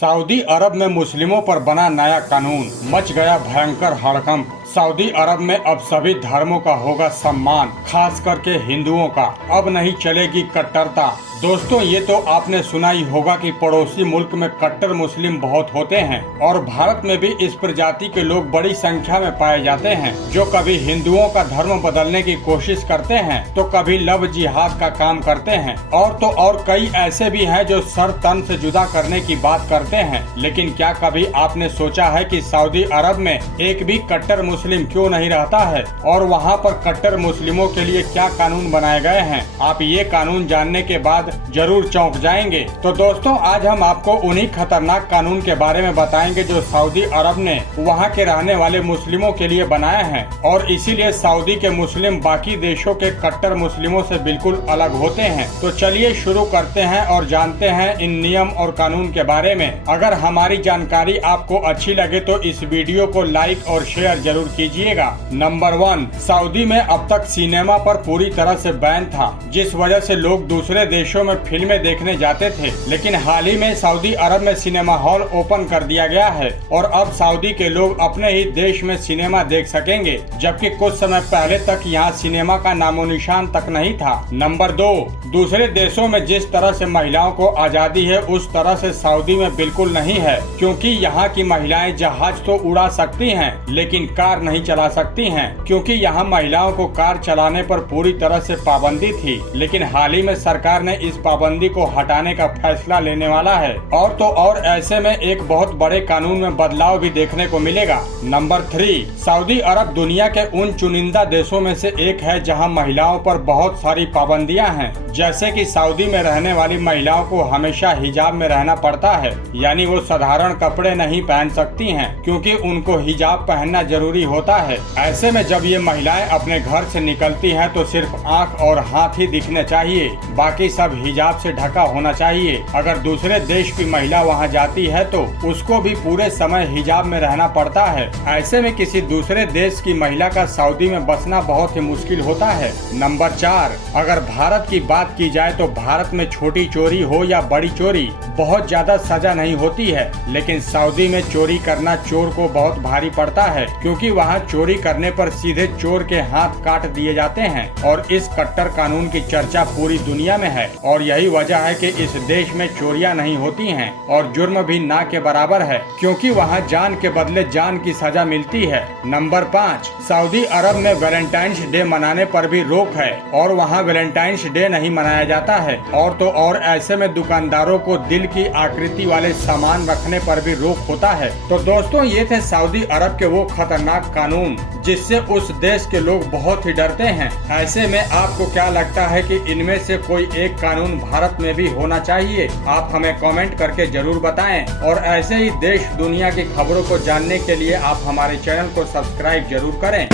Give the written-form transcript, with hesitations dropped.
Saudi अरब में मुस्लिमों पर बना नया कानून, मच गया भयंकर हड़कंप। सऊदी अरब में अब सभी धर्मों का होगा सम्मान, खास करके हिंदुओं का। अब नहीं चलेगी कट्टरता। दोस्तों, ये तो आपने सुना ही होगा कि पड़ोसी मुल्क में कट्टर मुस्लिम बहुत होते हैं और भारत में भी इस प्रजाति के लोग बड़ी संख्या में पाए जाते हैं, जो कभी हिंदुओं का धर्म बदलने की कोशिश करते हैं तो कभी लव जिहाद का काम करते हैं और तो और कई ऐसे भी हैं जो सर तन से जुदा करने की बात करते हैं। लेकिन क्या कभी आपने सोचा है कि सऊदी अरब में एक भी कट्टर मुस्लिम क्यों नहीं रहता है और वहाँ पर कट्टर मुस्लिमों के लिए क्या कानून बनाए गए हैं? आप ये कानून जानने के बाद जरूर चौंक जाएंगे। तो दोस्तों, आज हम आपको उन्हीं खतरनाक कानून के बारे में बताएंगे जो सऊदी अरब ने वहाँ के रहने वाले मुस्लिमों के लिए बनाए हैं और इसीलिए सऊदी के मुस्लिम बाकी देशों के कट्टर मुस्लिमों से बिल्कुल अलग होते हैं। तो चलिए शुरू करते हैं और जानते हैं इन नियम और कानून के बारे में। अगर हमारी जानकारी आपको अच्छी लगे तो इस वीडियो को लाइक और शेयर जरूर कीजिएगा। नंबर 1, सऊदी में अब तक सिनेमा पर पूरी तरह से बैन था, जिस वजह से लोग दूसरे देशों में फिल्में देखने जाते थे। लेकिन हाल ही में सऊदी अरब में सिनेमा हॉल ओपन कर दिया गया है और अब सऊदी के लोग अपने ही देश में सिनेमा देख सकेंगे, जबकि कुछ समय पहले तक यहाँ सिनेमा का नामो निशान तक नहीं था। नंबर 2, दूसरे देशों में जिस तरह से महिलाओं को आजादी है उस तरह से सऊदी में बिल्कुल नहीं है, क्योंकि यहाँ की महिलाएं जहाज तो उड़ा सकती हैं लेकिन कार नहीं चला सकती हैं, क्योंकि यहाँ महिलाओं को कार चलाने पर पूरी तरह से पाबंदी थी। लेकिन हाल ही में सरकार ने इस पाबंदी को हटाने का फैसला लेने वाला है और तो और ऐसे में एक बहुत बड़े कानून में बदलाव भी देखने को मिलेगा। नंबर 3, सऊदी अरब दुनिया के उन चुनिंदा देशों में से एक है जहां महिलाओं पर बहुत सारी पाबंदियां हैं, जैसे कि सऊदी में रहने वाली महिलाओं को हमेशा हिजाब में रहना पड़ता है, यानी वो साधारण कपड़े नहीं पहन सकती हैं क्योंकि उनको हिजाब पहनना जरूरी होता है। ऐसे में जब ये महिलाएं अपने घर से निकलती हैं तो सिर्फ आँख और हाथ ही दिखने चाहिए, बाकी सब हिजाब से ढका होना चाहिए। अगर दूसरे देश की महिला वहां जाती है तो उसको भी पूरे समय हिजाब में रहना पड़ता है। ऐसे में किसी दूसरे देश की महिला का सऊदी में बसना बहुत ही मुश्किल होता है। नंबर 4, अगर भारत की बात की जाए तो भारत में छोटी चोरी हो या बड़ी चोरी बहुत ज्यादा सजा नहीं होती है, लेकिन सऊदी में चोरी करना चोर को बहुत भारी पड़ता है, क्योंकि वहाँ चोरी करने पर सीधे चोर के हाथ काट दिए जाते हैं और इस कट्टर कानून की चर्चा पूरी दुनिया में है और यही वजह है कि इस देश में चोरियां नहीं होती हैं और जुर्म भी ना के बराबर है, क्योंकि वहां जान के बदले जान की सजा मिलती है। नंबर 5, सऊदी अरब में वैलेंटाइंस डे मनाने पर भी रोक है और वहां वैलेंटाइंस डे नहीं मनाया जाता है और तो और ऐसे में दुकानदारों को दिल की आकृति वाले सामान रखने पर भी रोक होता है। तो दोस्तों, ये थे सऊदी अरब के वो खतरनाक कानून जिससे उस देश के लोग बहुत ही डरते हैं। ऐसे में आपको क्या लगता है कि इनमें से कोई एक कानून भारत में भी होना चाहिए? आप हमें कमेंट करके जरूर बताएं और ऐसे ही देश दुनिया की खबरों को जानने के लिए आप हमारे चैनल को सब्सक्राइब जरूर करें।